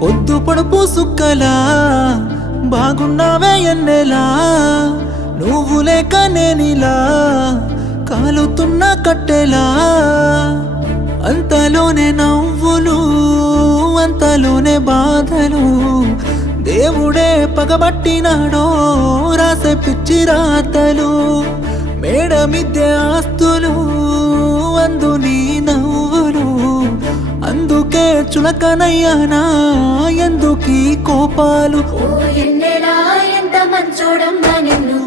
పొద్దు పొడుపు సుక్కలా బాగున్నావే ఎన్నెలా నువ్వు లేక నేనిలా కాలుతున్న కట్టెలా అంతలోనే నవ్వులు అంతలోనే బాధలు దేవుడే పగబట్టినాడో రాసే పిచ్చి రాతలు మేడ మిద్దె ఆస్తులు అందు నీ నవ్వులు అందుకే చులకనయ్యానా ఎందుకీ కోపాలు ఓ ఎన్నెలా ఎంత మంచోడమ్మా నిన్ను